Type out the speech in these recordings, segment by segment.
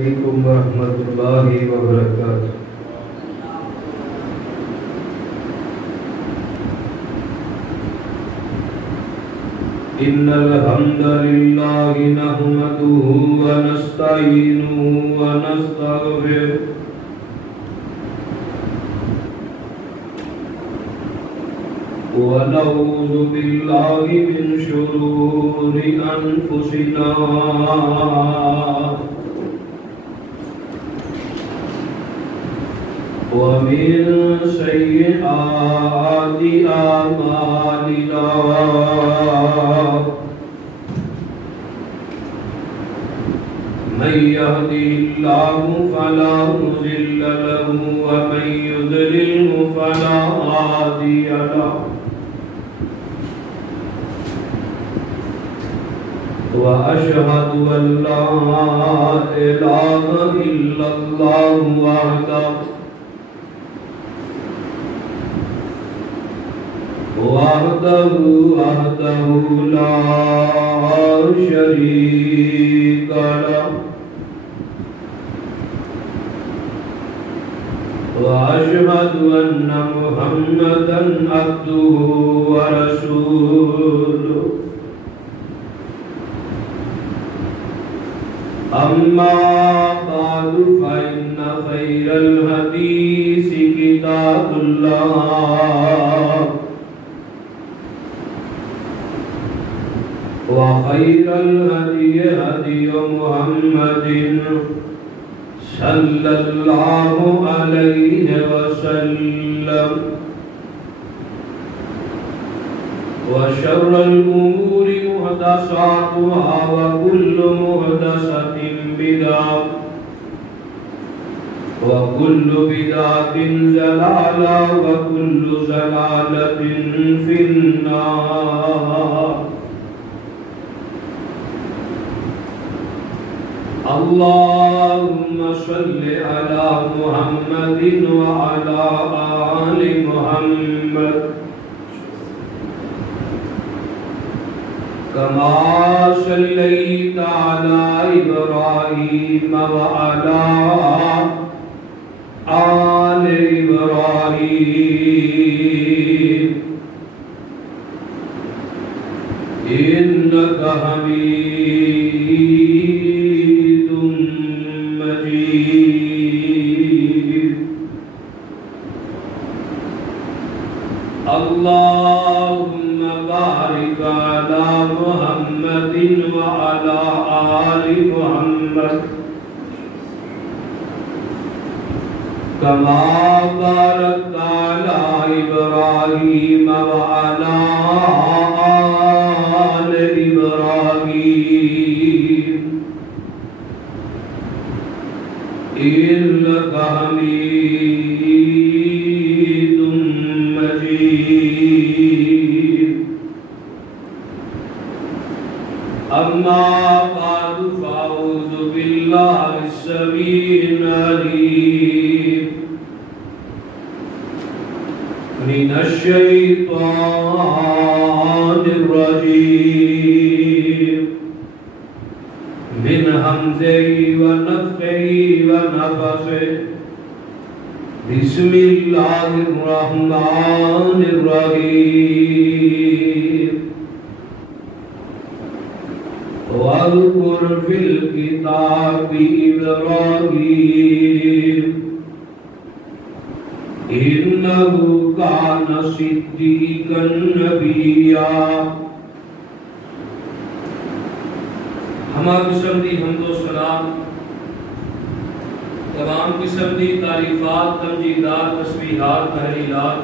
علیکم ورحمۃ اللہ وبرکاتہ۔ ان الحمد للہ نحمده ونستعینه ونستغفره ونعوذ باللہ من شرور انفسنا ومن سيئات أعمالنا من يهده الله فلا مضل له ومن يضلل فلا هادي له وأشهد أن لا إله إلا الله وحده وحده لا شريك له وأشهد أن محمدا عبده ورسوله أما بعد فإن خير الحديث كتاب الله وخير الهدي هدي محمد صلى الله عليه وسلم وشر الأمور محدثاتها وكل محدثة بدعة وكل بدعة ضلالة وكل ضلالة في النار اللهم صل على محمد وعلى آل محمد كما صليت على إبراهيم وعلى آل إبراهيم إنك حميد مجيد اللهم بارك على محمد وعلى آل محمد كما باركت على إبراهيم وعلى آل إبراهيم إنك حميد مجيد أما بعد فأعوذ بالله السميع العليم من الشيطان الرجيم من همزه ونفخه ونفخه بسم الله الرحمن الرحيم واذكر في الكتاب إبراهيم إنه كان صديقا نبيا۔ ہما قسم دی حمد و سلام، تمام قسم دی تعریفات، تمجیدات، تسبیحات، تحلیلات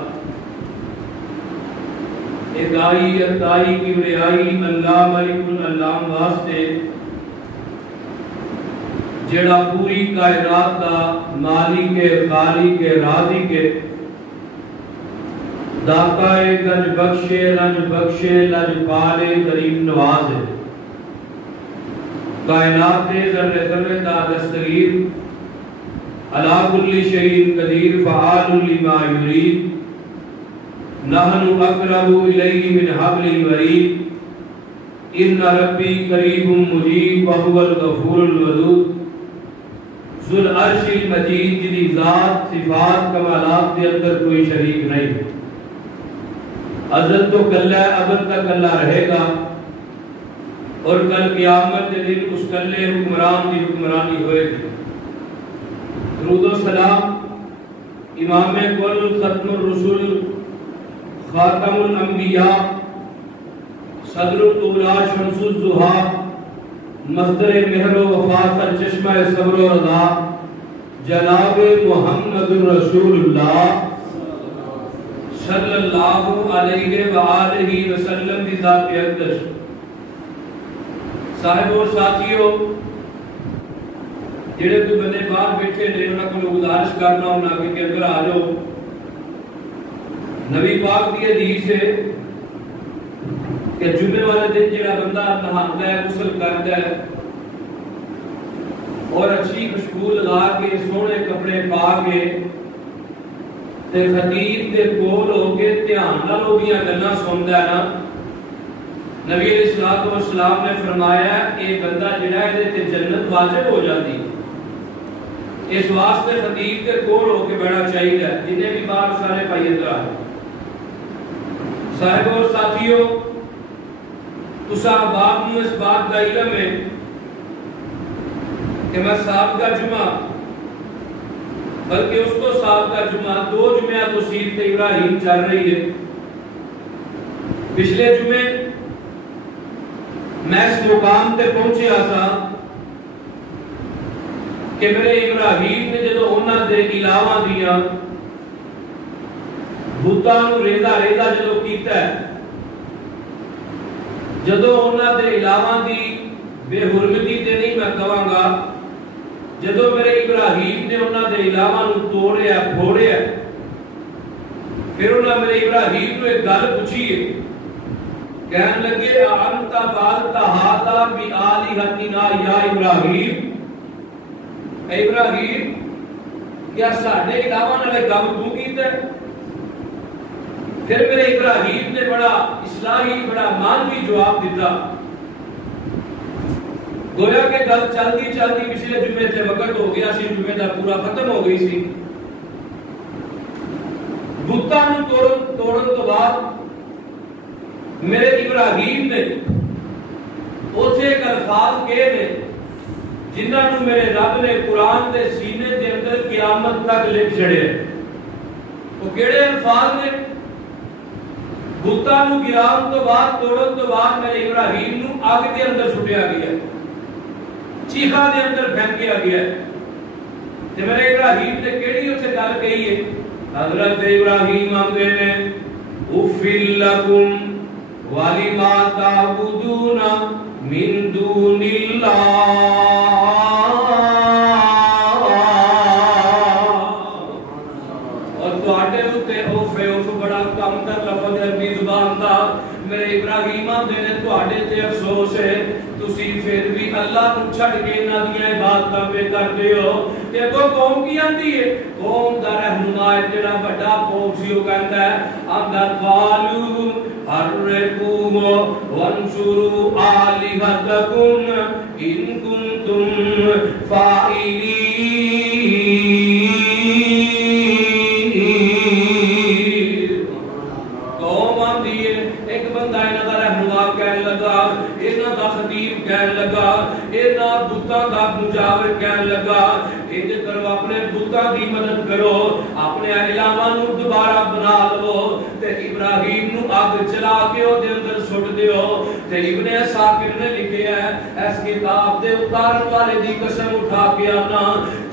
ادائی اتائی کبریائی اللہ ملک اللہ واسطے جڑا پوری کائنات دا مالک خالق رازق داتا گنج بخشے رنج بخشے لج پالے کریم نواز ہے، کائنات ذرے ذرے دا دستگیر علی کل شیء قدیر فعال لما یرید نحن اقرب الیہ من حبل الورید ان ربی قریب مجیب وهو الغفور الودود ذو العرش المجید جدی ذات صفات کمالات کے اندر کوئی شریک نہیں، ازل تو کلہ ہے، ابد تک اللہ رہے گا، اور کل قیامت کے دن اس کلے حکمران کی حکمرانی ہوئے گی۔ درود و سلام امام کل، ختم الرسول، خاتم الانبیاء، صدر الاولیاء، شمس الضحیٰ، مصدر مہر و وفا، سرچشمہ صبر و رضا، جناب محمد رسول اللہ صلی اللہ علیہ وآلہ وسلم دی ذات اقدس۔ صاحب اور ساتھیوں، جڑے کوئی بندے باہر بیٹھے نے انہاں کو گزارش کرنا ہونا کہ اندر آ جاؤ۔ نبی پاک کی حدیث ہے کہ جمعے والے دن جڑا بندہ نہاتا ہے، غسل کرتا ہے اور اچھی خوشبو لگا کے سونے کپڑے پا کے تے خطیب دے کول ہو کے دھیان نال اودیاں گلاں سندا ہے نا، نبی علیہ الصلوۃ والسلام نے فرمایا اے بندہ جڑا ہے تے جنت واجب ہو جاتی۔ اس واسطے خطیب کے کول ہو کے بیٹھنا چاہیے، جنہیں بھی باہر سارے بھائی ادھر آئے۔ صاحب اور ساتھیوں، تسا باپ نو اس بات کا علم ہے کہ میں صاحب کا جمعہ، بلکہ اس کو صاحب کا جمعہ، 2 جمعہ تو سیرت ابراہیم چل رہی ہے۔ پچھلے جمعے میں اس مقام تے پہنچے آسا کہ میرے ابراہیم نے جدو انہاں دے علاوہ دیا بتاں نو ریزہ ریزہ جدو کیتا ہے، جدو انہاں دے علاوہ دی بے حرمتی تے نہیں میں کہاں گا، جدو میرے ابراہیم نے انہاں دے علاوہ نو توڑیا پھوڑیا، پھر انہاں میرے ابراہیم نو ایک گل پوچھی ہے، کہنے لگے انت فعلت ھذا بآلہتنا یا ابراہیم، اے ابراہیم کیا ساڈے علاوہ نال کام تو کیتا ہے؟ پھر میرے ابراہیم نے بڑا اصلاحی بڑا مانوی جواب دیتا، گویا کہ گل چلتی چلتی پچھلے جمعے تے وقت ہو گیا سی، جمعے دا پورا ختم ہو گئی سی۔ بتاں نو توڑن تو بعد میرے ابراہیم نے اوتھے ایک الفاظ کہے نے جنہاں نو میرے رب نے قرآن دے سینے دے اندر قیامت تک لکھ چھڑے۔ وہ کیڑے الفاظ نے؟ بتاں نو گران تو بعد توڑن تو بعد میرے ابراہیم نو آگ دے اندر سٹیا گیا، چیخا دے اندر پھینکیا گیا، تے میرے ابراہیم نے کیڑی اوتھے گل کہی ہے؟ حضرت ابراہیم آندے نے اُفِّل لَکُمْ وَلِمَا تَعْبُدُونَ مِن دُونِ اللَّهِ، اور تواڈے اُتے اوف بڑا کم تر لفظ عربی زبان دا، میرے ابراہیم آندے نے تواڈے تے افسوس ہے تسی پھر بھی اللہ نو چھڈ کے انہاں دیاں عبادتاں پہ کردے ہو۔ تے اگوں قوم کی آندی ہے؟ قوم دا رہنما جڑا بڑا قوم سی او کہندا ہے آندا قالو حرقوہ وانصروا آلہتکم ان کنتم فاعلین۔ قوم آندی ہے، ایک بندہ انہاں دا رہنما کہن لگا، انہاں دا خطیب کہن لگا، انہاں بتاں دا مجاور کہن لگا، انج کرو اپنے بتاں دی مدد کرو، اپنے الہاں نو دوبارہ بنا لو، تے ابراہیم نو آگ چلا کے او دے اندر سٹ دیو۔ تے ابن عساکر نے لکھیا ہے اس کتاب دے اتارن والے دی قسم اٹھا کے آنا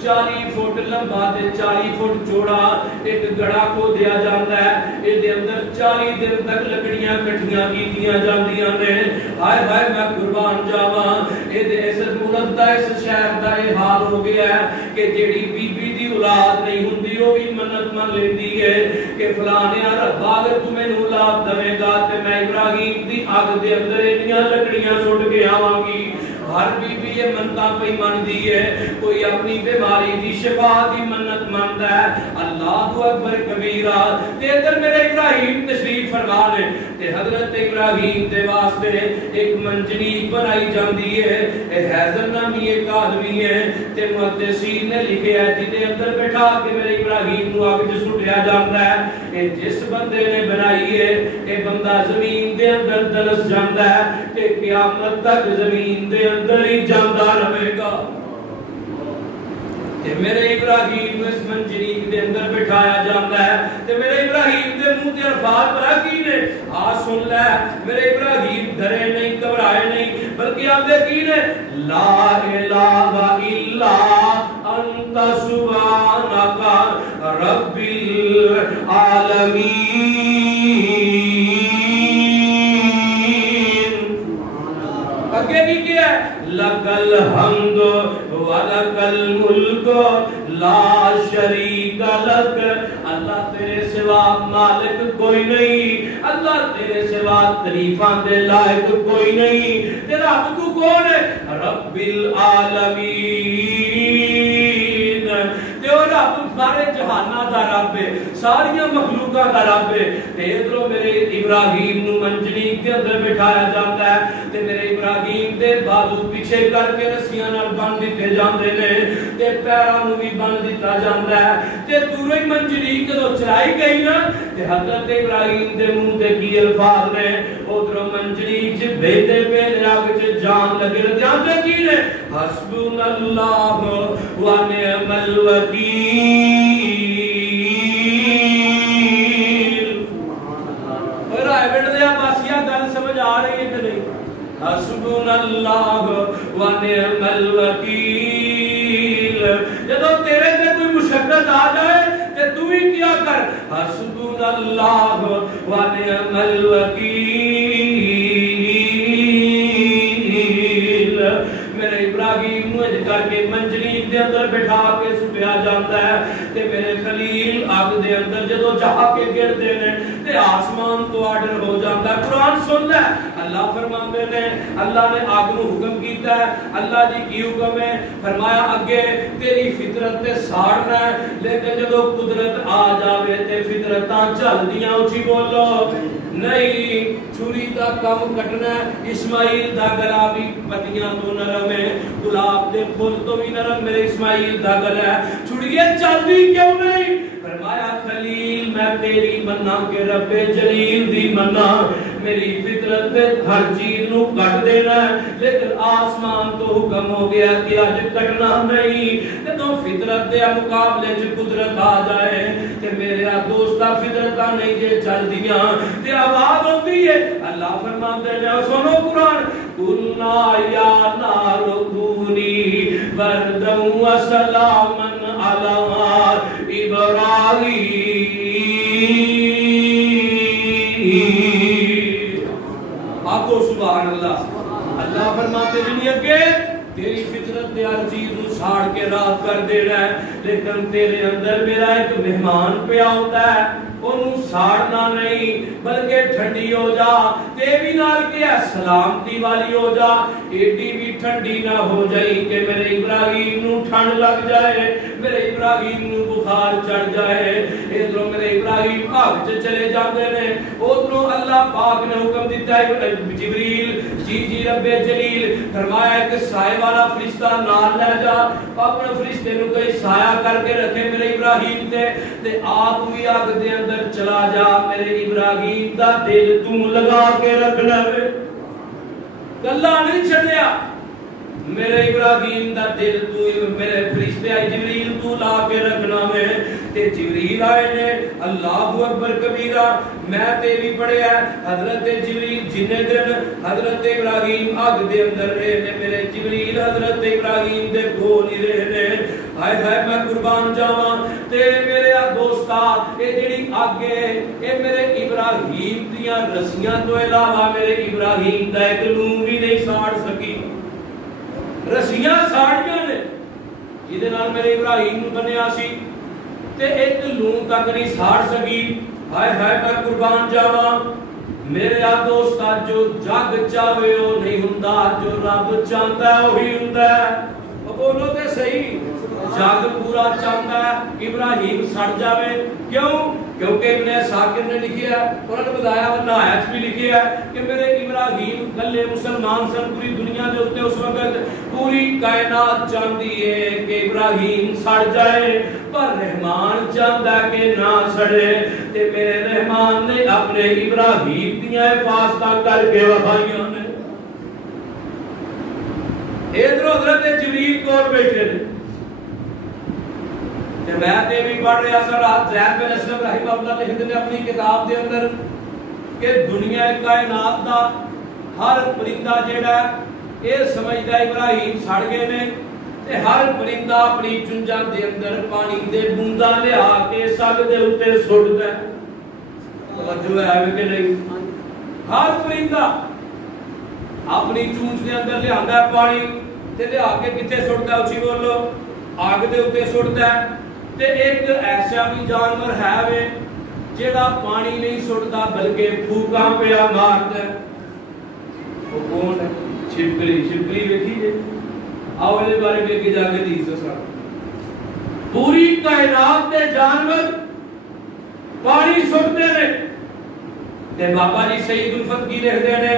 40 فٹ لمبا تے 40 فٹ چوڑا ایک گڑا کو دیا جاندا ہے، اے دے اندر 40 دن تک لکڑیاں کٹھیاں کیتیاں جاندیاں نے۔ ہائے ہائے میں قربان جاواں، اے دے اس ملک دا اس شہر دا اے حال ہو گیا ہے کہ جیڑی بی بی دی اولاد نہیں ہوندی او بھی منت من لیندی ہے کہ فلانے ربا اگر تو مینوں اولاد دے گا تے میں ابراہیم دی اگ دے اندر انیاں لکڑیاں سٹ کے آواں گی۔ ہر بی بی یہ منتا پہ مندی ہے، کوئی اپنی بیماری دی شفا دی منت ماندا ہے، اللہ اللہ اکبر کبیرہ تے ادھر میرے ابراہیم تشریف فرما لے تے حضرت ابراہیم دے واسطے ایک منجنیق بنائی جاندی ہے حیضر نامی ایک آدمی ہے تے محدثین نے لکھے ہے جدے اندر بیٹھا کے میرے ابراہیم نو آگ جو سٹیا جاندا ہے اے جس بندے نے بنائی ہے اے بندہ زمین دے اندر دلس جاندا ہے تے قیامت تک زمین دے اندر ہی جاندا رہے گا تے میرے ابراہیم اس منجنیق دے اندر بٹھایا جاتا ہے تے میرے ابراہیم دے منہ تے الفاظ بڑا کی نے سن لے میرے ابراہیم ڈرے نہیں گھبرائے نہیں بلکہ آندے کی نے لا الہ الا انت سبحانک رب العالمین آگے کیا ہے لک الحمد ولک الملک لا شریک لک اللہ تیرے سوا مالک کوئی نہیں اللہ تیرے سوا تعریفاں دے لائق کوئی نہیں تیرا رب تو کون ہے رب العالمین تے رب سارے جہاناں دا رب ہے ساری مخلوقاں دا رب ہے تے ادھروں میرے ابراہیم نو منجنیق دے اندر بٹھایا جاتا ہے تے میرے ابراہیم دے بازو پیچھے کر کے رسیاں نال بن دتے جاندے نے تے پیراں نو بھی بن دتا جاندا ہے تے دوروں ہی منجنیق جدوں چڑھائی گئی نا تے حضرت ابراہیم دے منہ تے کی الفاظ نے ادھروں منجنیق چ بہتے پے اگ چ جان لگے جاندے کی نے حسبنا اللہ و نعم الوکیل اور آئے بیٹھ دیا باسیا گل سمجھ آ رہی ہے کہ نہیں حسبنا اللہ و نعم الوکیل جدو تیرے تے کوئی مشقت آ جائے تے تو ہی کیا کر حسبنا اللہ و نعم الوکیل میرے ابراہیم نو کر کے منجنیق دے اندر بٹھا کے سٹیا جاتا ہے تے میرے خلیل آگ دے اندر جدو جا کے گردے نے تے آسمان تو آرڈر ہو جاتا ہے قرآن سن لے اللہ فرماندے نے اللہ نے آگ نو حکم کیتا ہے اللہ جی کی حکم ہے فرمایا اگے تیری فطرت تے ساڑنا ہے لیکن جدو قدرت آ جاوے تے فطرتاں چل دیاں اچھی بولو نہیں چھری دا کم کٹنا ہے اسماعیل دا گلا بھی پتیاں تو نرم ہے گلاب دے پھول تو بھی نرم میرے اسماعیل دا گلا ہے چھڑیے چلدی کیوں نہیں فرمایا خلیل میں تیری مننا کہ رب جلیل دی مننا میری فطرت تے ہر چیز نو کٹ دینا ہے لیکن آسمان تو حکم ہو گیا کہ آج کٹنا نہیں تے تو فطرت دے مقابلے چ قدرت آ جائے تے میرے دوستا فطرتاں نہیں جے چل دیاں تے آواز ہوندی ہے اللہ فرماندے نے سنو قرآن قلنا یا نار کونی بردا و سلاما علی ابراہیم آگو سبحان اللہ اللہ فرماتے جنہی اگے تیری فطرت دے ہر چیز نو ساڑ کے رات کر دینا ہے لیکن تیرے اندر میرا ایک مہمان پیا ہوتا ہے انہوں ساڑنا نہیں بلکہ ٹھنڈی ہو جا تے بھی نال کیا سلامتی والی ہو جا ایڈی بھی ٹھنڈی نہ ہو جائی کہ میرے ابراہیم نو ٹھنڈ لگ جائے میرے ابراہیم نو بخار چڑھ جائے ادھروں میرے ابراہیم آگ چلے جاندے نے ادھروں اللہ پاک نے حکم دیتا ہے جبریل جی رب جلیل فرمایا کہ سائے والا فرشتہ نال لے جا اپنے فرشتے نو کوئی سایہ کر کے رکھے میرے ابراہیم تے آگ بھی آگ دے اندر چلا جا میرے ابراہیم دا دل تو لگا کے رکھنا ہے اللہ نہیں چھڑیا میرے ابراہیم دا دل تو میرے فرشتے آئے جبریل تو لا کے رکھنا میں تے جبریل آئے نے اللہ اکبر کبیرہ میں تے بھی پڑھے ہے حضرت جبریل جنہیں دن حضرت ابراہیم آگ دے اندر رہے نے میرے جبریل حضرت ابراہیم دے کو نہیں رہے نے ہائے ہائے میں قربان جاواں تے میرے دوستا اے جڑی آگے اے میرے ابراہیم دیاں رسیاں تو علاوہ میرے ابراہیم دا ایک لوں بھی نہیں ساڑ سکی رسیاں ساڑیاں نے جدے نال میرے ابراہیم نو بنیا سی تے ایک لوں تک نہیں ساڑ سکی ہائے ہائے میں قربان جاواں میرے دوستا جو جگ چاہے او نہیں ہوندا جو رب چاہندا ہے وہی ہوندا ہے بولو تے صحیح جگ پورا چاہتا ہے ابراہیم سڑ جاوے. کیوں؟ کیونکہ ابن ساکر نے لکھی ہے، انہوں نے بتایا نہایت بھی لکھی ہے کہ میرے ابراہیم کلے مسلمان سن. پوری دنیا دے اوتے اس وقت پوری کائنات چاہتی ہے کہ ابراہیم سڑ جائے، پر رحمان چاہتا ہے کہ نہ سڑے. تے میرے رحمان نے اپنے ابراہیم دیاں حفاظتاں کر کے وفائیاں نے. ادھر حضرت جبریل کول بیٹھے نے تے میں تے بھی پڑھ رہا سا رات. زید بن اسلم رحمہ اللہ لکھتے نے اپنی کتاب دے اندر کہ دنیا کائنات دا ہر پرندہ جیڑا اے سمجھدا ابراہیم سڑ گئے نے تے ہر پرندہ اپنی چنجاں دے اندر پانی دے بونداں لیا کے سگ دے اوتے سٹدا ہے. توجہ ہے کہ نہیں؟ ہر پرندہ اپنی چونچ دے اندر لیا پانی تے لیا کے کتے سٹدا؟ اچھی بولو. آگ دے اوتے سٹدا ہے. تے ایک ایسا بھی جانور ہے وے جیڑا پانی نہیں سٹدا بلکہ پھوکاں پیا ماردا ہے. وہ کون ہے؟ چھپکلی. چھپکلی ویکھی جے؟ آؤ دے بارے میں کہ جا کے حدیث سنا. پوری کائنات دے جانور پانی سٹدے نے تے بابا جی سید الفت کی لکھدے نے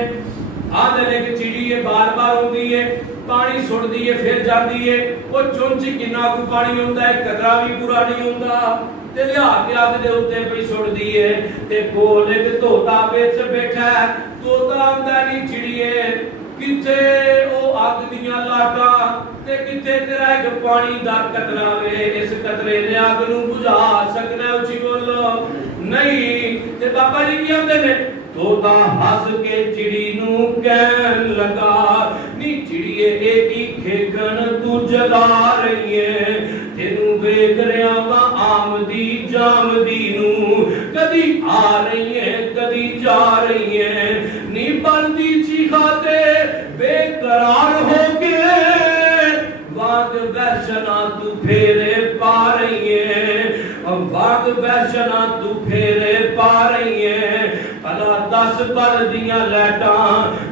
آدھے نے کہ چڑی یہ بار بار ہوندی ہے پانی سٹ دی ہے پھر جاندی ہے. وہ چونچ کنا کو پانی ہوندا ہے قطرہ بھی پورا نہیں ہوندا تے لیا کے اگ دے اوتے پئی سٹ دی ہے. تے کول ایک طوطا وچ بیٹھا ہے. طوطا آندا نہیں چڑیے کتے او اگ دیاں لاٹاں تے کتے تیرا ایک پانی دا قطرہ وے. اس قطرے نے اگ نو بجھا سکنا؟ اچھی بولو نہیں. تے بابا جی کی آندے نے طوطا ہس کے چڑی نو کہن لگا نی چڑیے ایک ہی کھیکن تو جلا رہی ہے. تینوں ویکھ رہا وا آمدی جامدی نو کدی آ رہی ہے کدی جا رہی ہے. نی بلدی چیخاتے بے قرار ہو کے واگ وحشنا تو پھیرے پا رہی ہے. واگ وحشنا تو پھیرے پا رہی ہے. بھلا 10 بلدیاں لیٹاں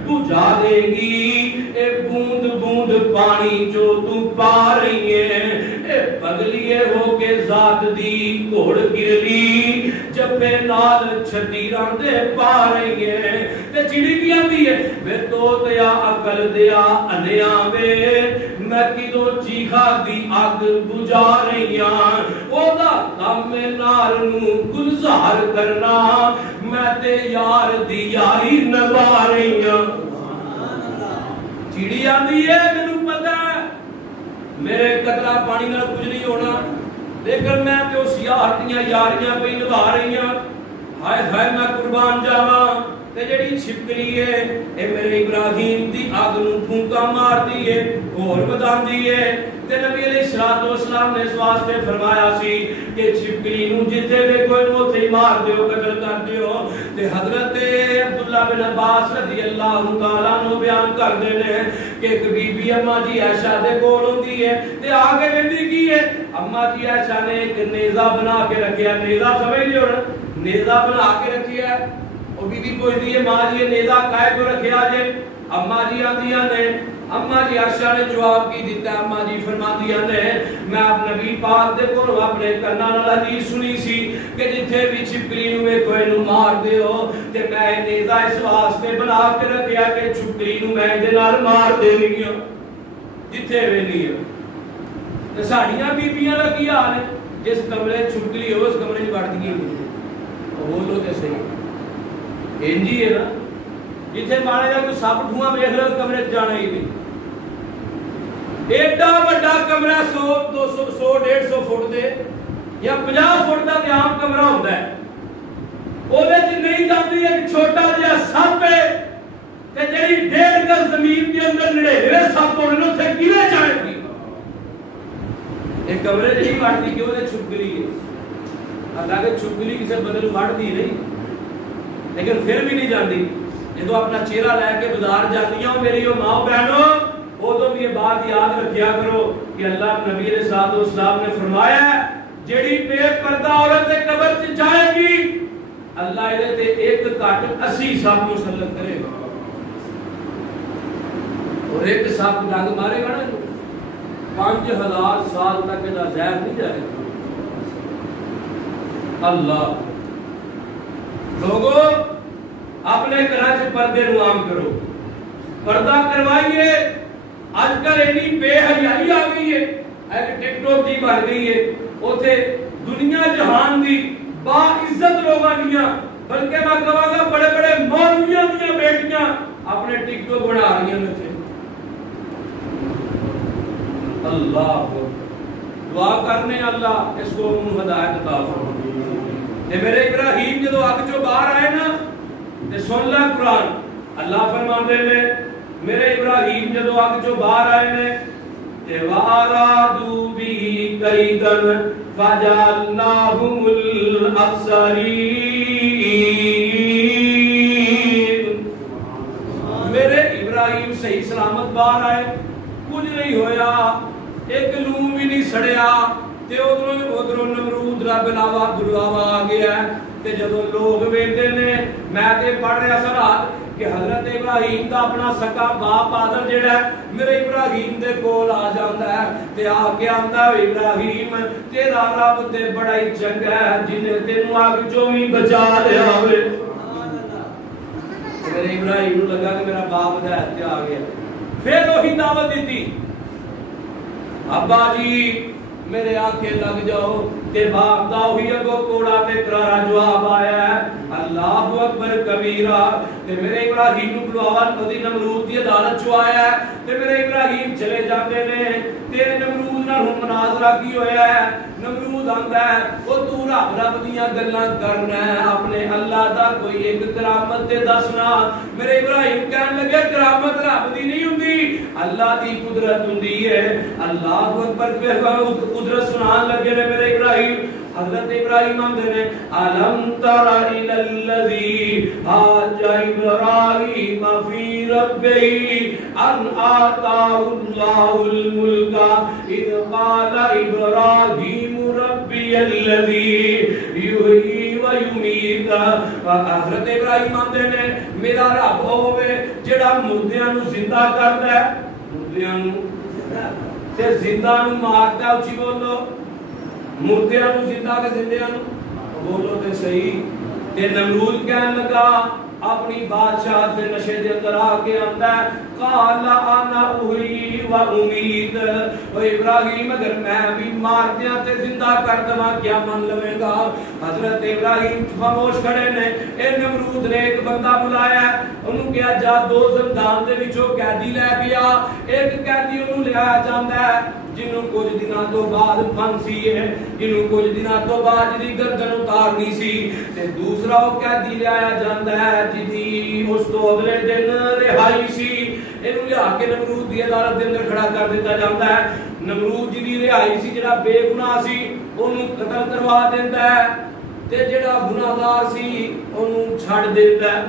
بجھا دے گی اے بوند بوند پانی جو تو پا رہی ہے. اے پگلیے ہو کے ذات دی گھوڑ گرلی جبے نال چھتیراں دے پا رہی ہے. تے چڑی کی آندی ہے وے طوطیا عقل دیا انیا وے میں کدوں چیخا دی اگ بجھا رہی ہاں. او دا کم نار نو گلزار کرنا میں تے یار دی یاری نبھا رہی ہاں. چڑی آندی ہے مینوں پتہ ہے میرے قطرہ پانی نال کچھ نہیں ہونا لیکن میں تے اس یار دیاں یاریاں پئی نبھا رہی ہاں. ہائے ہائے میں قربان جاواں. تے جڑی چھپکلی ہے اے میرے ابراہیم دی اگ نو پھونکا مار دی ہے اور بداندی ہے. تے نبی علیہ الصلوۃ والسلام نے اس واسطے فرمایا سی کہ چھپکلی نو جتھے ویکھو نو تے مار دیو قتل کر دیو. تے حضرت عبداللہ بن عباس رضی اللہ تعالی عنہ بیان کردے نے کہ ایک بی بی اما جی عائشہ دے کول ہوندی ہے تے آگے ویندی کی ہے اما جی عائشہ نے ایک نیزہ بنا کے رکھیا. نیزہ سمجھ لیو نا نیزہ بنا کے رکھیا ہے. او بی بی پوچھدی ہے ماں جی نیزہ کائے کو رکھیا جے؟ اما جی آندیاں نے اما جی عائشہ نے جواب کی دیتا. اما جی فرماندیاں نے میں اپ نبی پاک دے کولوں اپنے کنا نال حدیث سنی سی کہ جتھے بھی چھپکلی نو ویکھو اینو مار دیو. تے میں نیزہ اس واسطے بنا کے رکھیا کہ چھپکلی نو میں دے نال مار دینی ہاں جتھے ویندی ہے. تے ساڈیاں بیبییاں دا کی حال ہے جس کمرے چھپکلی ہو اس کمرے وچ وڑ دی بولو تے صحیح انجی ہے نا. جتھے ماڑا جا کوئی سپ ٹھواں ویکھ لو کمرے جانا ہی نہیں. ایڈا بڑا کمرہ 100 200 100 150 فٹ دے یا 50 فٹ دا تے عام کمرہ ہوندا ہے. اودے وچ نہیں جاندی ایک چھوٹا جہا سپ ہے تے جڑی 1.5 گز زمین دے اندر 99 سپ ہونے اوتھے کیویں جائے گی؟ ایک کمرے نہیں وڑدی کیوں تے چھپکلی ہے. حالانکہ چھپکلی کسے بدل وڑدی نہیں لیکن پھر بھی نہیں جاندی. جدو اپنا چہرہ لے کے بازار جاندیاں میری ماں بہنوں ادو بھی یہ بات یاد رکھیا کرو کہ اللہ نبی علیہ الصلوۃ والسلام نے فرمایا جیڑی بے پردہ عورت قبر چ جائے گی اللہ ادے تے ایک کٹ 80 سپ مسلط کرے گا اور ایک سپ ڈنگ مارے گا نا 5000 سال تک یہ زہر نہیں جائے گا. اللہ لوگوں اپنے گھر پردے نو عام کرو, پردہ کروائیے. آج کل اینی بے حیائی آ گئی ہے, ایک ٹک ٹاک جی بن گئی ہے, اوتھے دنیا جہان دی با عزت لوگاں دیاں, بلکہ میں کہاں گا بڑے بڑے مولویاں دیاں بیٹیاں اپنے ٹک ٹاک بنا رہی ہیں. اللہ کو دعا کرنے اللہ اس کو ہدایت عطا فرمائے. تے میرے ابراہیم جدو اگ چوں باہر آئے نا تے سن لا قرآن, اللہ فرماندے نے میرے ابراہیم جدو اگ چوں باہر آئے نے تے وارادو بی کیدن فجعلناہم الاخسرین. میرے ابراہیم صحیح سلامت باہر آئے, کچھ نہیں ہویا, ایک لون بھی نہیں سڑیا, تے ادھروں نمرود رب لاوا بلاوا آ گیا. تے جدو لوگ ویندے نے, میں تے پڑھ رہا سا رات کہ حضرت ابراہیم دا اپنا سکا باپ آدر جڑا ہے میرے ابراہیم دے کول آ جاندا ہے تے آ کے آندا ابراہیم تیرا رب تے بڑا ہی چنگا ہے جنے تینوں اگ چوں وی بچا لیا ہوئے. میرے ابراہیم نو لگا کہ میرا باپ ہدایت تے آ گیا. پھر وہی دعوت دیتی, ابا جی میرے آنکھیں لگ جاؤ. تے باپ دا وہی اگو کوڑا تے کرارا جواب آیا ہے اللہ اکبر کبیرہ. تے میرے ابراہیم نو بلاوا ندی نمرود دی عدالت چ آیا ہے. تے میرے ابراہیم چلے جاندے نے تے نمرود نال مناظرہ کی ہویا ہے. نمرود آندا ہے او تو رب دیاں گلاں کرنا ہے, اپنے اللہ دا کوئی ایک کرامت تے دسنا. میرے ابراہیم کہن لگے کرامت رب دی نہیں ہوندی, اللہ دی قدرت ہوندی ہے. اللہ اکبر قدرت سنان لگے نے میرے ابراہیم. حضرت ابراہیم آندے نے الم تر الی الذی حاج ابراہیم فی ربہ ان آتاہ اللہ الملک اذ قال ابراہیم ربی الذی یحیی و یمیت. حضرت ابراہیم آندے نے میرا رب ہوے جڑا مردیاں نو زندہ کردا ہے, مردیاں نو تے زندہ نو ماردا. اچھی بولو, مردیاں نو زندہ کے زندیاں نو بولو تے صحیح. تے نمرود کہن لگا اپنی بادشاہ دے نشے دے اندر آ کے آندا ہے قال انا احیی و امیت. او ابراہیم اگر میں بھی مار دیاں تے زندہ کر دواں کیا من لوے گا؟ حضرت ابراہیم خاموش کھڑے نے. اے نمرود نے ایک بندہ بلایا, انہوں کہا جا دو زندان دے وچوں قیدی لے گیا. ایک قیدی انہوں لے آیا جاندا ہے جنہوں کچھ دنوں تو بعد پھانسی ہے, جنہوں کچھ دنوں تو بعد جدی گردن اتارنی سی. تے دوسرا وہ قیدی لے آیا جاندا ہے جدی اس تو اگلے دن رہائی سی. انہوں لیا کے نمرود دی عدالت دے اندر کھڑا کر دیتا جاندا ہے. نمرود جدی رہائی سی جڑا بے گناہ سی انہوں قتل کروا دیندا ہے, تے جڑا گناہگار سی انہوں چھڑ دیندا ہے.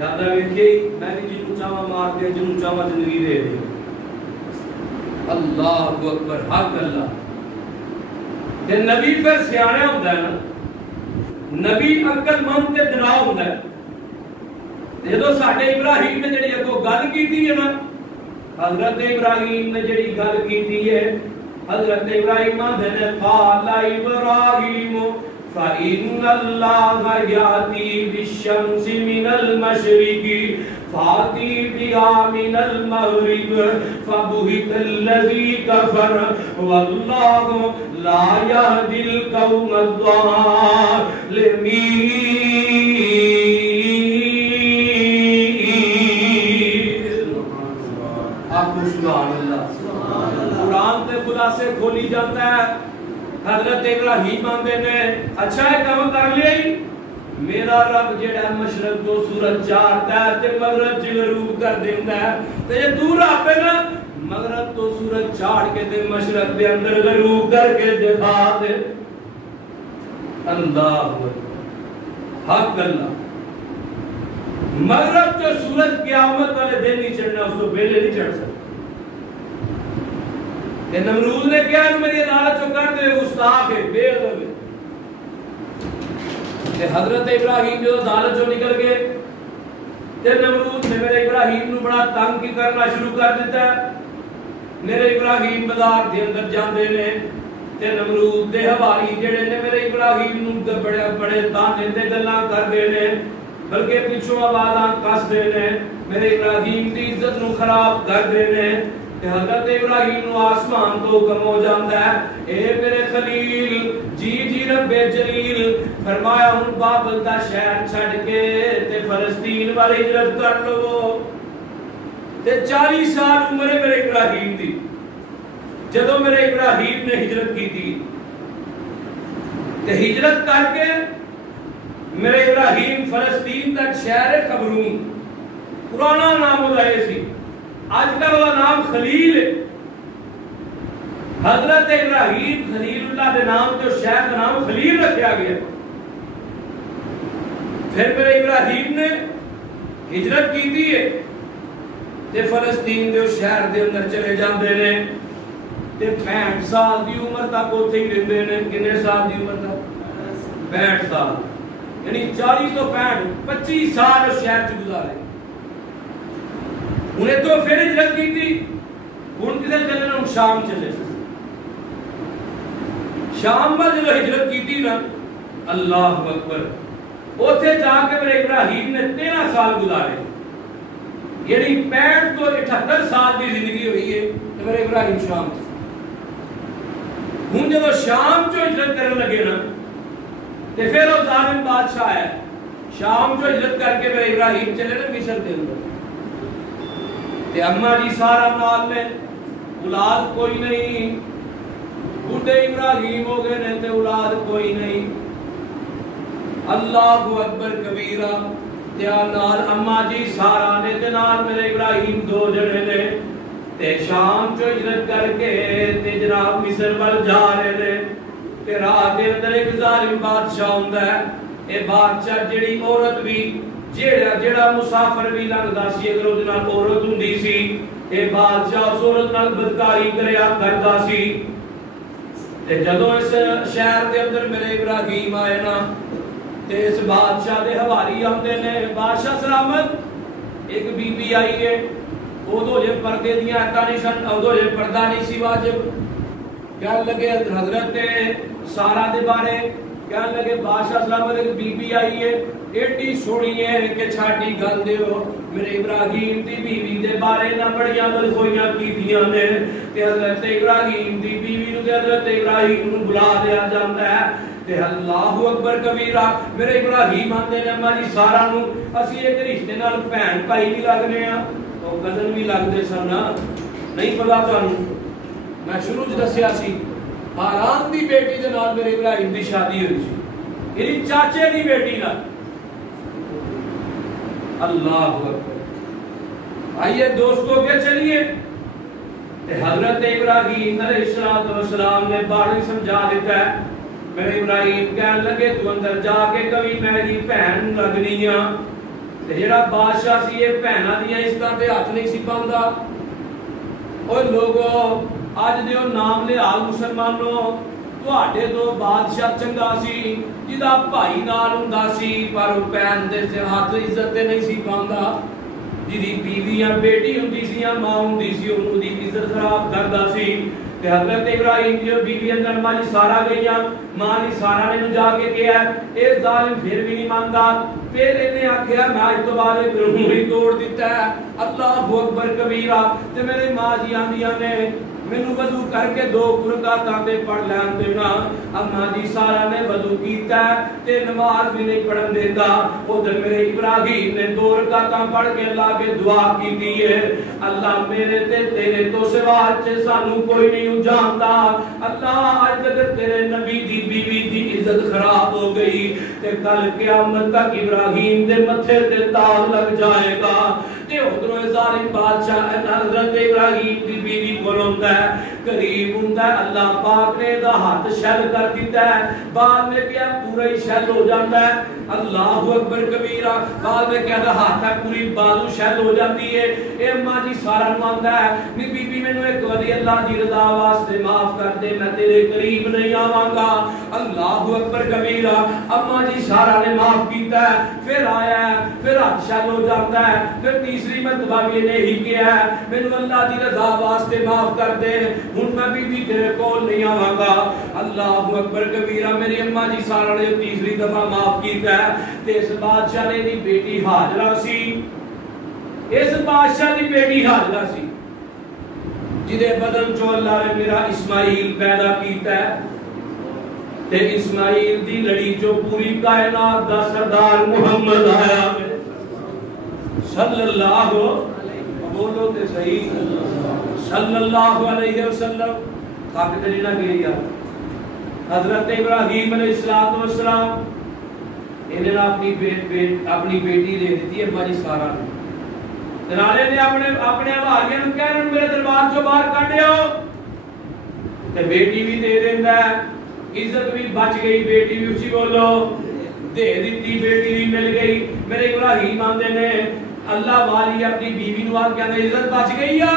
یاد رکھئے میں بھی جنوں چاہواں مار دے, جنوں چاہواں زندگی دے دے. اللہ اکبر حق اللہ. تے نبی پھر سیاںا ہوندا ہے نا, نبی عقل مند تے دنا ہوندا ہے. جدو ساڈے ابراہیم نے جڑی اگوں گل کیتی ہے نا, حضرت ابراہیم نے جڑی گل کیتی ہے, حضرت ابراہیم نے قال ابراہیم فإن الله يأتي بالشمس من المشرق فأتي بها من المغرب فبهت الذي كفر والله لا يهدي القوم الظالمين. آپ سبحان اللہ. قرآن تے خلاصے کھولی جاتا ہے. حضرت ابراہیم آندے نے اچھا ہے کام کر لیا ہی, میرا رب جڑا مشرق تو سورج چاہتا ہے تے مغرب چ غروب کر دیندا ہے. تے جے دور آپے نا مغرب تو سورج چاڑ کے تے مشرق دے اندر غروب کر کے دکھا دے. اللہ حق اللہ. مغرب تو سورج قیامت والے دن نہیں چڑھنا, اس کو پہلے نہیں چڑھ سکتا. نمرود نے کیا میری عدالت چو کر دے گستاخ ہے, بے ادب ہے. حضرت ابراہیم جو عدالت چو نکل گئے تے نمرود نے میرے ابراہیم نو بڑا تنگ کی کرنا شروع کر دیتا ہے. میرے ابراہیم بازار دے اندر جاندے نے تے نمرود دے حواری جڑے نے میرے ابراہیم نوں بڑے بڑے تانے تے گلاں کردے نے بلکہ پچھوں آوازاں کسدے نے میرے ابراہیم دی عزت نوں خراب کردے نے کہ حضرت ابراہیم نو آسمان تو حکم ہو جاندا ہے اے میرے خلیل جی رب جلیل فرمایا ہن بابل دا شہر چھڈ کے تے فلسطین والی ہجرت کر لو تے 40 سال عمر ہے میرے ابراہیم دی جدوں میرے ابراہیم نے ہجرت کی تھی تے ہجرت کر کے میرے ابراہیم فلسطین دا شہر قبرون پرانا نام ہوتا ہے سی آج کل وہ نام خلیل ہے حضرت ابراہیم خلیل اللہ دے نام تو شہر کا نام خلیل رکھا گیا پھر میرے ابراہیم نے ہجرت کی تھی تے فلسطین دے شہر دے اندر چلے جاندے نے تے 65 سال دی عمر تک اوتھے ہی رہندے نے کنے سال دی عمر تک 65 سال یعنی 40 تو 65 25 سال اس شہر چ گزارے انہیں تو پھر ہجرت کی تھی ہن کدھر چلے نا شام چلے شام میں جو ہجرت کی تھی نا اللہ اکبر اوتھے جا کے میرے ابراہیم نے 13 سال گزارے یعنی 65 تو 78 سال کی زندگی ہوئی ہے تو میرے ابراہیم شام سے ہن جب شام چو ہجرت کرنے لگے نا تے پھر وہ ظالم بادشاہ ہے شام چو ہجرت کر کے میرے ابراہیم چلے نا مصر دے اندر تے اماں جی سارا نال نے اولاد کوئی نہیں بڈھے ابراہیم ہو گئے نے تے اولاد کوئی نہیں اللہ اکبر کبیرہ تے نال اماں جی سارا نے تے نال میرے ابراہیم دو جڑے نے تے شام چو ہجرت کر کے تے جناب مصر ول جا رہے نے تے راہ دے اندر ایک ظالم بادشاہ ہوندا ہے اے بادشاہ جڑی عورت بھی جیڑا مسافر بھی لگدا سی اگر اودے نال عورت ہوندی سی اے بادشاہ اس عورت نال بدکاری کریا کردا سی تے جدوں اس شہر دے اندر میرے ابراہیم آئے نا تے اس بادشاہ دے حواری آندے نے بادشاہ سلامت ایک بی بی آئی ہے اودوں جے پردے دیاں آیتاں نہیں سن اودوں جے پردہ نہیں سی واجب کہن لگے حضرت سارا دے بارے کہن لگے بادشاہ سلامت ایک بی بی آئی ہے ایڈی سونی ہے کہ چھاٹی گل دیو میرے ابراہیم دی بیوی دے بارے نہ بڑیاں بدخوئیاں کیتیاں نے کہ حضرت ابراہیم دی بیوی نو حضرت ابراہیم نو بلا دیا جاندا ہے تے اللہ اکبر کبیرہ میرے ابراہیم آندے نے اماں جی سارا نو اسی ایک رشتے نال بہن بھائی بھی لگنے ہاں او کزن بھی لگدے سن نہیں پتا تانوں میں شروع چ دسیا سی ہاران دی بیٹی دے نال میرے ابراہیم دی شادی ہوئی سی یعنی چاچے دی بیٹی نال اللہ اکبر آئیے دوستوں کے چلیے کہ حضرت ابراہیم علیہ السلام نے بارے سمجھا دیتا ہے میرے ابراہیم کہنے لگے تو اندر جا کے کبھی میری بہن لگنی ہاں تے جڑا بادشاہ سی یہ بہناں دیاں عزتاں تے ہاتھ نہیں سی پاوندا اوے لوگو اج دیو نام لے حال مسلمانوں تواڈے تو بادشاہ چنگا سی جدا بھائی نال ہوندا سی پر بہن دے تے ہاتھ عزت تے نہیں سی پاوندا جدی بیویاں بیٹی ہوندی سی یا ماں ہوندی سی اونوں دی عزت خراب کردا سی تے حضرت ابراہیم دی بیوی اندر ماں جی سارا گئیاں ماں جی سارا نے جا کے کہیا اے ظالم پھر بھی نہیں ماندا پھر انہیں آکھیا میں اج تو بعد منہ ہی توڑ دیتا ہے اللہ اکبر کبیرہ تے میرے ماں جی آندیاں نے مینوں وضو کر کے 2 رکعتاں تے پڑھ لین دینا اماں جی سارا نے وضو کیتا تے نماز بھی نہیں پڑھن دیندا ادھر میرے ابراہیم نے 2 رکعتاں پڑھ کے اللہ کے دعا کیتی ہے اللہ میرے تے تیرے تو سوا سانو کوئی نہیں جانتا اللہ اج تک تیرے نبی دی بیوی دی عزت خراب ہو گئی تے کل قیامت تک ابراہیم دے متھے تے تاج لگ جائے گا تے ادھروں ظالم بادشاہ حضرت ابراہیم دی بیوی کول ہوندا ہے قریب ہوندا ہے اللہ پاک نے دا ہاتھ شل کر دیتا ہے بعد میں کیا پورا ہی شل ہو جاتا ہے اللہ اکبر کبیرہ بعد میں کیا دا ہاتھ ہے پوری بازو شل ہو جاتی ہے اے ماں جی سارا نو آندا ہے می بی بی مینوں ایک واری اللہ دی رضا واسطے معاف کر دے میں تیرے قریب نہیں آواں گا اللہ اکبر کبیرہ. اما جی سارا نے معاف کیتا ہے, پھر آیا ہے, پھر ہاتھ شل ہو جاتا ہے, پھر تیسری مرتبہ بھی نہیں کیا ہے, مینوں اللہ دی رضا واسطے معاف کر دے, ہن میں بھی تیرے کول نہیں آواں گا. اللہ اکبر کبیرہ. میری اما جی سارا نے تیسری دفعہ معاف کیتا ہے. تے اس بادشاہ نے دی بیٹی ہاجرہ سی, اس بادشاہ دی بیٹی ہاجرہ سی جدے بدن چو اللہ نے میرا اسماعیل پیدا کیتا ہے. تے اسماعیل دی لڑی چو پوری کائنات دا سردار محمد آیا صلی اللہ, بولو تے صحیح, صلی اللہ علیہ وسلم. تھک تے نہ گئے یار. حضرت ابراہیم علیہ السلام انہیں اپنی بیٹی دے دیتی ہے اما جی سارا نے. جنالے نے اپنے حواریاں نوں کہہ رہے میرے دربار چوں باہر کڈیو, تے بیٹی بھی دے دیندا ہے, عزت بھی بچ گئی, بیٹی بھی اچھی بولو دے دیتی, بیٹی بھی مل گئی. میرے ابراہیم آندے نے اللہ والی اپنی بیوی نوں آ کے عزت بچ گئی آ.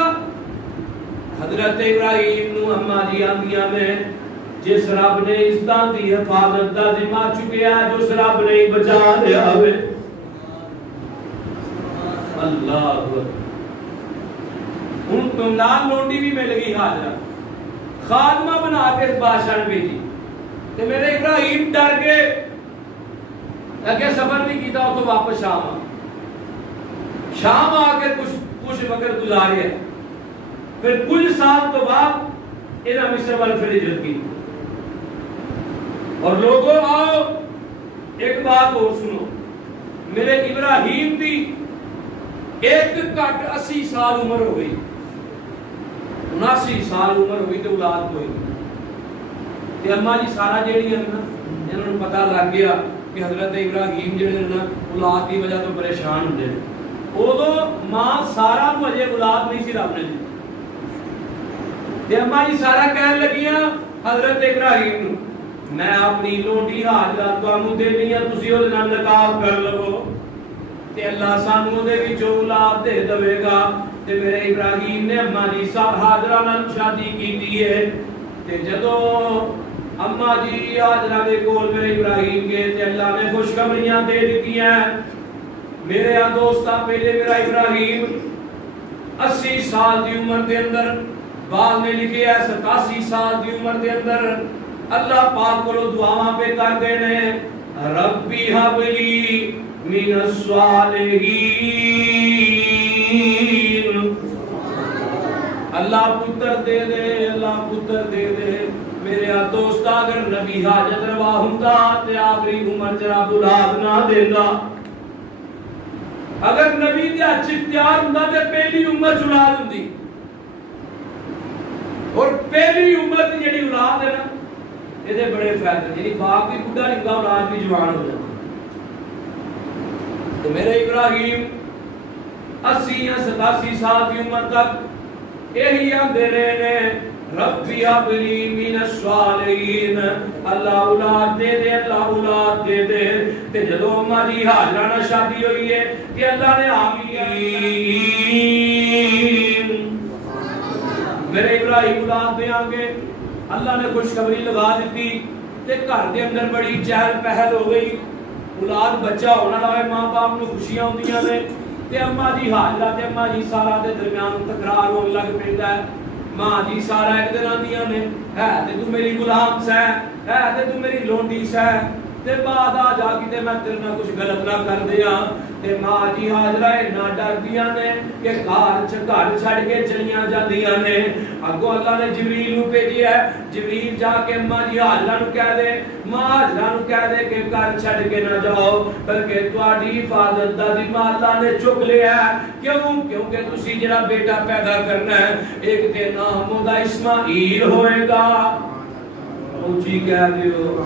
حضرت ابراہیم نوں اما جی آندیاں نے جس رب نے عزتاں دی حفاظت دا ذمہ چکیا, جس رب نے بچا لیا ہوئے. اللہ ہن تو نال لونڈی بھی مل گئی حاضرہ, خادمہ بنا کے بادشاہ نے بھیجی. تے میرے ابراہیم ڈر کے اگے سفر نہیں کیتا, تو واپس شام آ کے کچھ وقت گزارے. پھر کچھ سال تو بعد انہاں مصر وال پھر ہجرت کی. اور لوگوں آؤ ایک بات اور سنو, میرے ابراہیم دی ایک کٹ 80 سال عمر ہو گئی, 79 سال عمر ہوئی تے اولاد کوئی. تے اما جی سارا جیڑی ہے نا, انہاں نوں پتہ لگ گیا کہ حضرت ابراہیم جڑے نا اولاد دی وجہ تو پریشان ہوندے نے. اودوں ماں سارا نوں اجے اولاد نہیں سی رب نے دی. تے اما جی سارا کہن لگیاں حضرت ابراہیم نوں میں اپنی لونڈی حاجرہ تانوں دینی ہے, تسی اودے نال نکاح کر لو تے اللہ سانوں دے وچ اولاد دے دے گا. تے میرے ابراہیم نے اما جی حاجرہ نال شادی کیتی ہے. تے جدوں اما جی حاجرہ دے کول میرے ابراہیم گئے تے اللہ نے خوشخبریاں دے دتی ہیں. میرے دوستا پہلے میرا ابراہیم 80 سال دی عمر دے اندر, بعد میں لکھیا ہے 87 سال دی عمر دے اندر اللہ پاک کو دعاواں پہ کر دینے, ربی حب لی من الصالحین. اللہ پتر دے دے, اللہ پتر دے دے. میرے دوستا اگر نبی حاجت روا ہوندا تے آخری عمر چ رب اولاد نہ دیندا. اگر نبی دے اچ اختیار ہوندا تے پہلی عمر چ اولاد ہوندی, اور پہلی عمر دی جڑی اولاد ہے نا یہ بڑے فائدے, یعنی باپ بھی بڑھا نہیں ہوگا, اولاد بھی جوان ہو جاتی. تو میرے ابراہیم 80 یا 87 سال کی عمر تک یہی آندے رہے نے, ربی حب لی من الصالحین, اللہ اولاد دے دے, اللہ اولاد دے دے. تے جدوں اما جی حاجرہ نال شادی ہوئی ہے کہ اللہ نے آمین, میرے ابراہیم اولاد دے آنگے. اللہ نے خوشخبری لگا دیتی تے گھر دے اندر بڑی چہل پہل ہو گئی. اولاد بچہ ہونا لائے, ماں باپ نوں خوشیاں ہوندیاں نے. تے اما جی حاجرہ تے اما جی سارا دے درمیان تکرار ہون لگ پیندا ہے. ماں جی سارا ایک دن آندیاں نے ہے تے تو میری غلام سہ, ہے تے تو میری لونڈی سہ, تے بعد آ جا کے میں تیرے نال کچھ غلط نہ کر دیاں. تے ماں جی حاجرہ نہ ڈردیاں نے کہ گھر چھڈ کے چلیاں جاندیاں نے. اگوں اللہ نے جبریل نوں بھیجیا ہے, جبریل جا کے اما جی حاجرہ نوں کہہ دے, ماں حاجرہ نوں کہہ دے کہ گھر چھڈ کے نہ جاؤ, بلکہ تہاڈی حفاظت دا ذمہ اللہ نے چک لیا ہے. کیونکہ تسی جڑا بیٹا پیدا کرنا ہے ایک دے نام اوندا اسماعیل ہوئے گا. اونچی کہہ دیو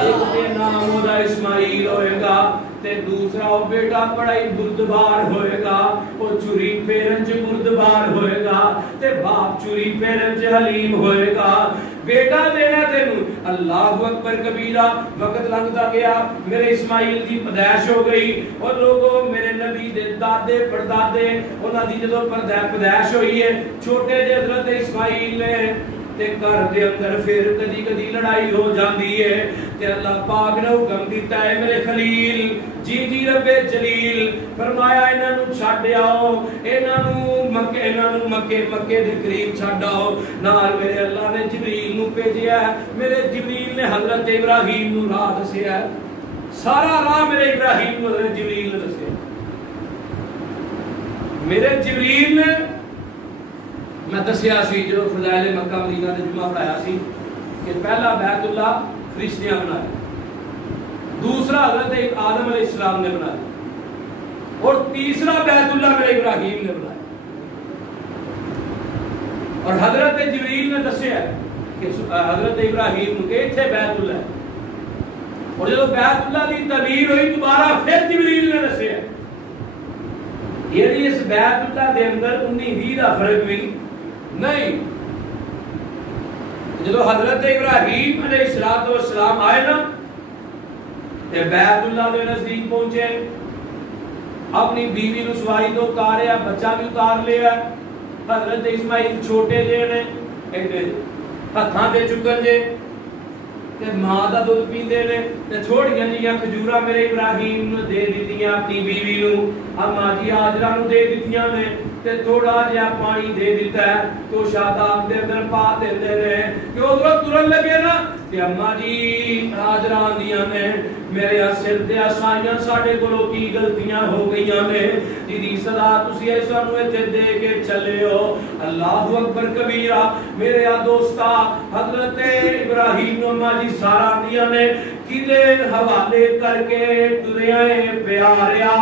ایک دے نام اوندا اسماعیل ہوئے گا. تے دوسرا وہ بیٹا پڑھائی بردبار ہوئے گا, وہ چوری پیرن چ بردبار ہوئے گا, تے باپ چوری پیرن چ حلیم ہوئے گا. بیٹا دینا تینوں. اللہ اکبر کبیرہ. وقت لنگتا گیا, میرے اسماعیل دی پیدائش ہو گئی. اور لوگوں میرے نبی دے دادے پردادے انہاں دی جدوں پیدائش ہوئی ہے, چھوٹے جے حضرت اسماعیل نے تے گھر دے اندر پھر کدی کدی لڑائی ہو جاندی ہے تے اللہ پاک نے حکم دیتا ہے میرے خلیل جی جی رب جلیل فرمایا انہاں نوں چھڈ آؤ انہاں نوں مکے دے قریب چھڈ آؤ نال میرے اللہ نے جبریل نوں بھیجیا ہے میرے جبریل نے حضرت ابراہیم نوں راہ دسیا ہے سارا راہ میرے ابراہیم نوں حضرت جبریل نے دسیا میرے جبریل نے میں دسیا سی جو فضائل مکہ مدینہ نے جمعہ پڑھایا سی کہ پہلا بیت اللہ فرشتیاں بنایا دوسرا حضرت آدم علیہ السلام نے بنایا اور تیسرا بیت اللہ میرے ابراہیم نے بنایا اور حضرت جبریل نے دسیا کہ حضرت ابراہیم کے اتنے بیت اللہ ہے اور جب بیت اللہ کی تعمیر ہوئی دوبارہ پھر جبریل نے دسیا یعنی اس بیت اللہ دے اندر 19-20 کا فرق بھی نہیں جب حضرت ابراہیم علیہ السلام آئے نا تے بیت اللہ دے نزدیک پہنچے اپنی بیوی نو سواری تو اتاریا بچہ بھی اتار لیا حضرت اسماعیل چھوٹے جے نے ایڈے ہتھاں تے چکن جے تے ماں دا دودھ پیندے نے تے تھوڑیاں جیاں کھجوراں میرے ابراہیم نو دے دتیاں اپنی بیوی نو اما جی ہاجرہ نو دے دتیاں نے تے تھوڑا جہا پانی دے دیتا ہے تو شاداب دے اندر پا دیندے نے کہ ادھر ترن لگے نا کہ اما جی ہاجرہ آندیاں نے میرے سر تے آسائیاں ساڈے کولوں کی غلطیاں ہو گئیاں نے جی صدا تسی ایسا نو ایتھے دے کے چلے ہو اللہ اکبر کبیرہ میرے دوستا حضرت ابراہیم نو اما جی سارا آندیاں نے کدے حوالے کر کے ٹریائے پیاریا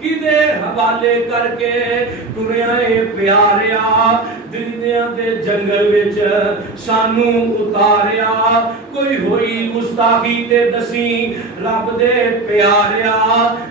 کدے حوالے کر کے ٹریائے پیاریا درندیاں دے جنگل وچ سانو اتاریا کوئی ہوئی گستاخی تے دسی رب دے پیاریا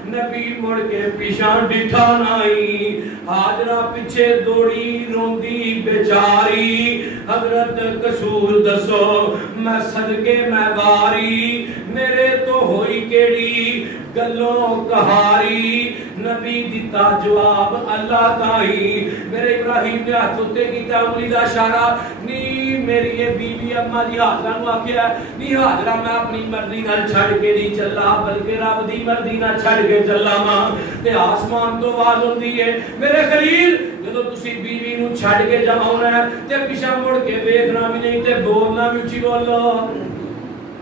نبی مڑ کے پیچھے ڈٹھا نہیں ہاجرہ پیچھے دوڑی روندی بیچاری حضرت قصور دسو میں صدقے میں واری میرے تو ہوئی کیڑی گلوں کہاری نبی دیتا جواب اللہ تائی میرے ابراہیم نے ہاتھ اتے کیتا انگلی دا اشارہ نی میری یہ بیوی اما جی حاضرہ نو آکھیا نی حاضرہ میں اپنی مرضی نال چھڑ کے نہیں چلا بلکہ رب دی مرضی نال چھڑ کے چلا ماں تے آسمان تو آواز ہوندی ہے میرے خلیل جدو تسی بیوی نو چھڑ کے جاؤنا ہے تے پیچھے مڑ کے ویکھنا بھی نہیں تے بولنا بھی اچھی بولو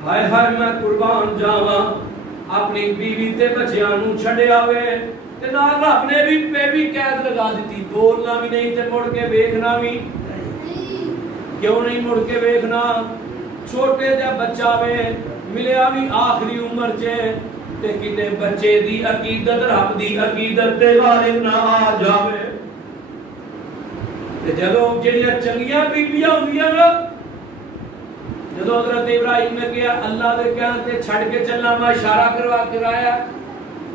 ہائے ہائے میں قربان جاواں اپنی بیوی تے بچیاں نو چھڈیا وے تے نال رب نے بھی پہ بھی قید لگا دیتی بولنا بھی نہیں تے مڑ کے ویکھنا بھی کیوں نہیں مڑ کے ویکھنا چھوٹے جا بچہ وے ملیا بھی آخری عمر چے تے کتے بچے دی عقیدت رب دی عقیدت دے غالب نہ آ جاوے تے جدو جڑیاں چنگیاں بیبیاں ہوندیاں نا جدو حضرت ابراہیم نے کیا اللہ دے کہن تے چھڑ کے چلنا میں اشارہ کروا کرایا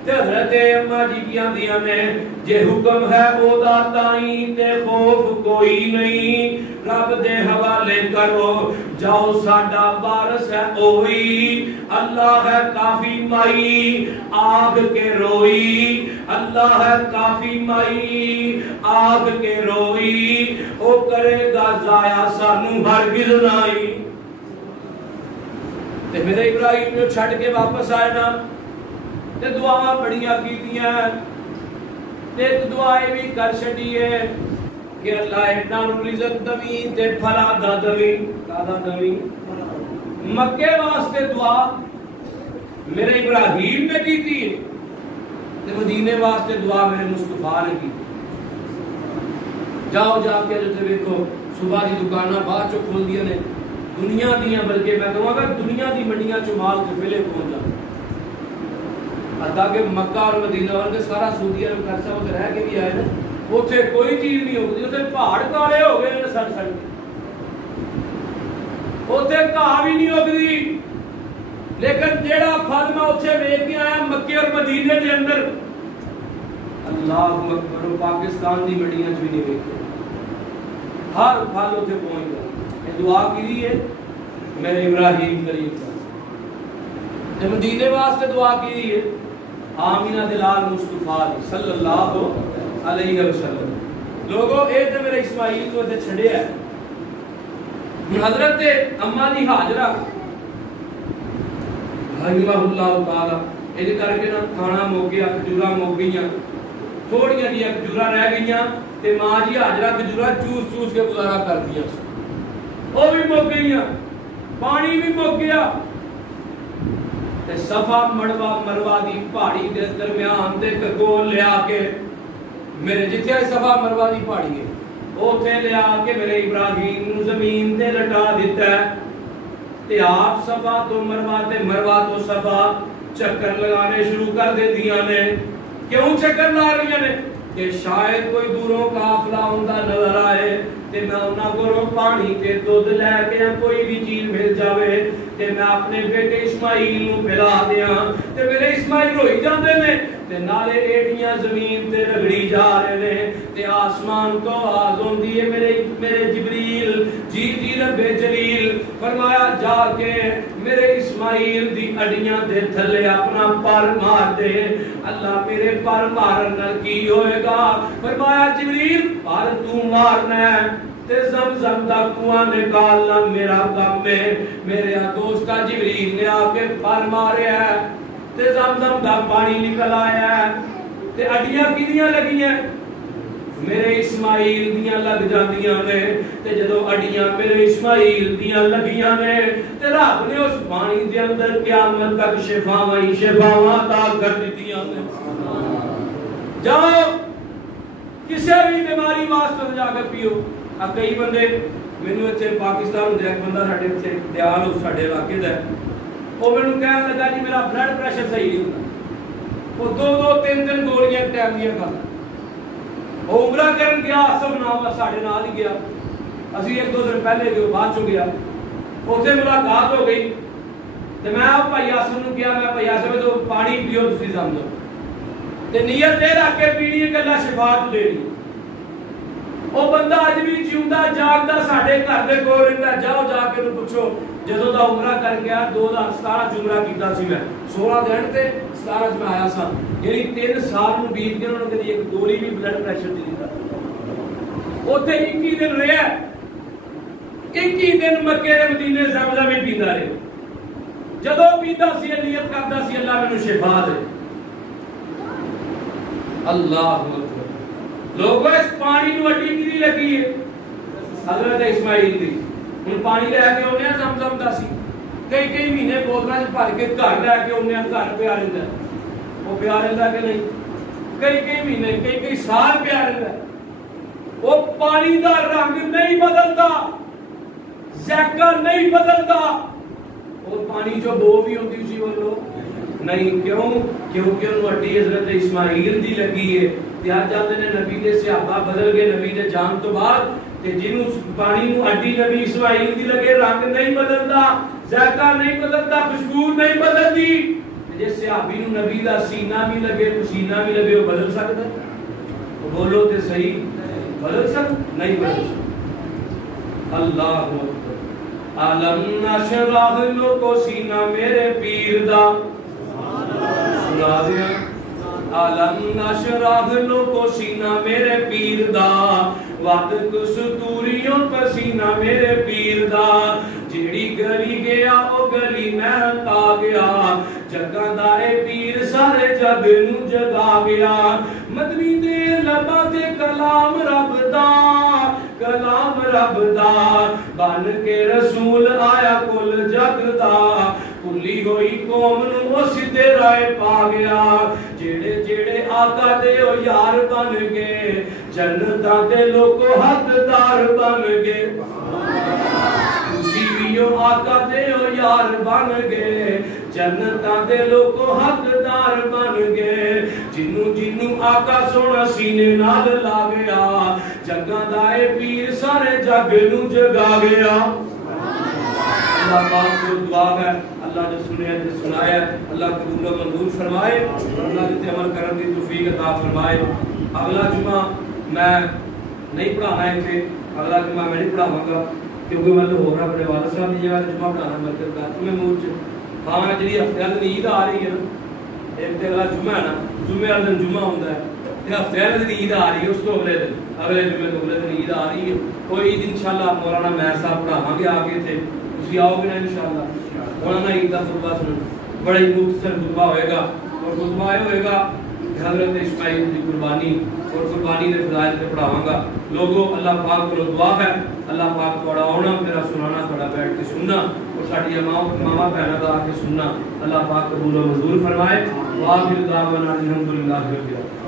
تے حضرت اما جی کیاں دیاں نے جے حکم ہے او دا تائیں تے خوف کوئی نہیں رب دے حوالے کرو جاؤ ساڈا وارث ہے اوہی اللہ ہے کافی مائی آگ کے روئی اللہ ہے کافی مائی آگ کے روئی او کرے گا ضائع سانو ہرگز نہیں تے میرے ابراہیم جو چھڑ کے واپس آئے نا تے دعا بڑیاں کیتیاں تے دعائیں بھی کر چھڈی ہے کہ اللہ ایڈا نو رزق دوی تے پھلا دا دوی کا دوی مکے واسطے دعا میرے ابراہیم نے کی تھی تے مدینے واسطے دعا میرے مصطفیٰ نے کی جاؤ جا کے جو دیکھو صبح دی دکاناں بعد چو کھول دیا نے دنیا دیاں بلکہ میں کہوں گا دنیا دی منڈیاں چو مال سے پہلے پہنچ جاتا حتیٰ کہ مکہ اور مدینہ ورگے سارا سعودیہ میں خرچہ وقت رہ کے بھی آئے نا اوتھے کوئی چیز نہیں ہوگی اوتھے پہاڑ کالے ہو گئے نا سڑ سڑ اوتھے گھاہ بھی نہیں ہوگی لیکن جیڑا پھل میں اوتھے ویکھ کے آیا مکے اور مدینے دے اندر اللہ اکبر پاکستان دی منڈیاں چ بھی نہیں ویکھے ہر پھل اوتھے پہنچ گیا یہ دعا کی لیے میرے ابراہیم کریم کا مدینے واسطے دعا کی لیے آمینہ دلال مصطفیٰ صلی اللہ علیہ وسلم لوگوں اے تے میرے اسماعیل کو تے چھڑیا ہے حضرت اما دی حاجرہ رحمہ تعالی یہ کر کے نا کھانا مک گیا، کھجورا مک گئی، تھوڑیاں جی کھجورا رہ گئی، تے ماں جی حاجرہ کھجورا چوس چوس کے گزارا کر دیا، وہ بھی مک گئی، پانی بھی مک گیا، تے صفا مروا دی پہاڑی دے درمیان تے کول لیا کے میرے جتھے صفا مروا دی پہاڑی ہے اوتھے لیا کے میرے ابراہیم نو زمین تے لٹا دیتا ہے، تے آپ صفا تو مروا تے مروا تو صفا چکر لگانے شروع کر دیندیاں نے۔ کیوں چکر لا رہی نے؟ کہ شاید کوئی دوروں قافلہ ہوندا نظر آئے تے میں انہاں کولوں پانی تے دودھ لے کے کوئی بھی چیز مل جاوے تے میں اپنے بیٹے اسماعیل نو پلا دیاں تے میرے اسماعیل روئی جاندے نے تے نالے ایڑیاں زمین تے رگڑی جا رہے نے تے آسمان تو آواز ہوندی ہے میرے جبریل جی رب جلیل فرمایا جا کے میرے اسماعیل دی اڈیاں دے تھلے اپنا پر مار دے۔ اللہ میرے پر مارن نال کی ہوئے گا؟ فرمایا جبریل پر تو مارنا ہے تے زمزم دا کنواں نکالنا میرا کام ہے۔ میرے دوستا جبریل نے آ کے پر ماریا ہے تے زمزم دا پانی نکل آیا ہے تے اڈیاں کدیاں لگیاں میرے اسماعیل دیاں لگ جاندیاں نے تے جدو اڈیاں میرے اسماعیل دیاں لگیاں نے تے رب نے اس پانی دے اندر قیامت تک شفاواں عطا کر دتیاں نے۔ جاؤ کسے بھی بیماری واسطے جا کے پیو۔ اب کئی بندے مینوں ایتھے پاکستان دے ایک بندہ ساڈے ایتھے دیال ہو ساڈے علاقے دا وہ مینوں کہن لگا جی میرا بلڈ پریشر صحیح نہیں ہوندا، وہ دو تین گولیاں ٹائم دیاں کھانا۔ وہ عمرہ کرن گیا سب نام ساڈے نال ہی گیا، اسی ایک دو دن پہلے گئے بعد چوں گیا، اوتھے ملاقات ہو گئی تے میں بھائی آسم نوں کہیا میں بھائی آسم تو پانی پیو تسی سمجھو تے نیت اے رکھ کے پینی ہے کہ اللہ شفا دینی۔ وہ بندہ اج بھی جیوندا جاگدا ساڈے گھر دے کول رہندا، جاؤ جا کے پوچھو جدوں دا عمرہ کر گیا 2017 عمرہ کیتا سی میں 16 دن تے 17 میں آیا سا، یعنی 3 سال نوں بیت گئے، انہوں نے کدی ایک گولی بھی بلڈ پریشر دی نہیں کھائی۔ اوتھے 21 دن رہیا، 21 دن مکے دے مدینے زمزم ہی پیندا رہیا، جدوں پیندا سی نیت کردا سی اللہ مینوں شفا دے۔ اللہ اکبر۔ لوگوں اس پانی نو اڈی کی لگی ہے حضرت اسماعیل دی، ہن پانی لے کے اونے زمزم دا سی، کئی مہینے بوتلاں وچ بھر کے گھر لے کے اونے گھر پیا رہندا، وہ پیا رہندا کہ نہیں؟ کئی مہینے کئی سال پیا رہندا، وہ پانی دا رنگ نہیں بدلدا، ذائقہ نہیں بدلدا، اور پانی جو بو بھی ہوندی اسی ولو نہیں۔ کیوں؟ کیونکہ انہوں اڈی حضرت اسماعیل دی لگی ہے۔ یاد جاندے نے نبی دے صحابہ بدل گئے نبی دے جان تو بعد تے جنوں پانی نو اڈی نبی اسماعیل دی لگے، رنگ نہیں بدلدا، ذائقہ نہیں بدلدا، خوشبو نہیں بدلدی۔ جے صحابی نو نبی دا سینہ بھی لگے پسینہ بھی لگے وہ بدل سکدا؟ بولو تے صحیح، بدل سکدا؟ نہیں بدل سکدا۔ اللہ اکبر۔ عالم نشراح لو کو سینہ میرے پیر دا سنا دیا، عالم نشراح لو کو سینہ میرے پیر دا، وقت کستوریوں پسینہ میرے پیر دا، جیڑی گلی گیا او گلی میں پا گیا، جگہ دائے پیر سارے جگ نو جگا گیا، مدنی دے لباں تے کلام رب دا، کلام رب دا، بن کے رسول آیا کل جگ دا، کلی ہوئی قوم نو او سدھے رائے پا گیا، جیڑے جیڑے آقا دے او یار بن گئے، جنتاں دے لوگو حقدار بن گئے، آقا دے او یار بن گئے، جنتاں دے لوگو حقدار بن گئے، جنوں آقا سونا سینے نال لا گیا، جگاں دائے پیر سارے جگ نو جگا گیا۔ اللہ پاک کو دعا ہے اللہ نے سنیا نے سنایا، اللہ قبول و منظور فرمائے، اللہ نے عمل کرنے کی توفیق عطا فرمائے۔ اگلا جمعہ میں نہیں پڑھانا ہے تھے، اگلا جمعہ میں نہیں پڑھاواں گا کیونکہ میں لاہور اپنے والد صاحب کی جگہ جمعہ پڑھانا مرکز کا میں مور چ ہاں جی ہفتے والے عید آ رہی ہے نا، ایک تے اگلا جمعہ ہے نا، جمعے والے دن جمعہ ہوتا ہے ہفتے والے دن عید آ رہی ہے، اس تو اگلے جمعے تو اگلے دن عید آ رہی ہے. تو عید انشاءاللہ مولانا میں صاحب پڑھاواں گے آگے تھے، تسی آؤ گے نا انشاءاللہ. مولانا عید کا خطبہ سنو، بڑا ہی مختصر خطبہ ہوئے گا، اور خطبہ یہ ہوئے گا کہ حضرت اسماعیل کی قربانی اور قربانی کے فضائل سے پڑھاواں گا. لوگوں اللہ پاک کو دعا ہے، اللہ پاک تھوڑا آنا میرا سنانا، تھوڑا بیٹھ کے سننا، اور ساری ماما بہنوں کا آ کے سننا. اللہ پاک قبول و منظور فرمائے. وآخر دعوانا الحمدللہ رب العالمین.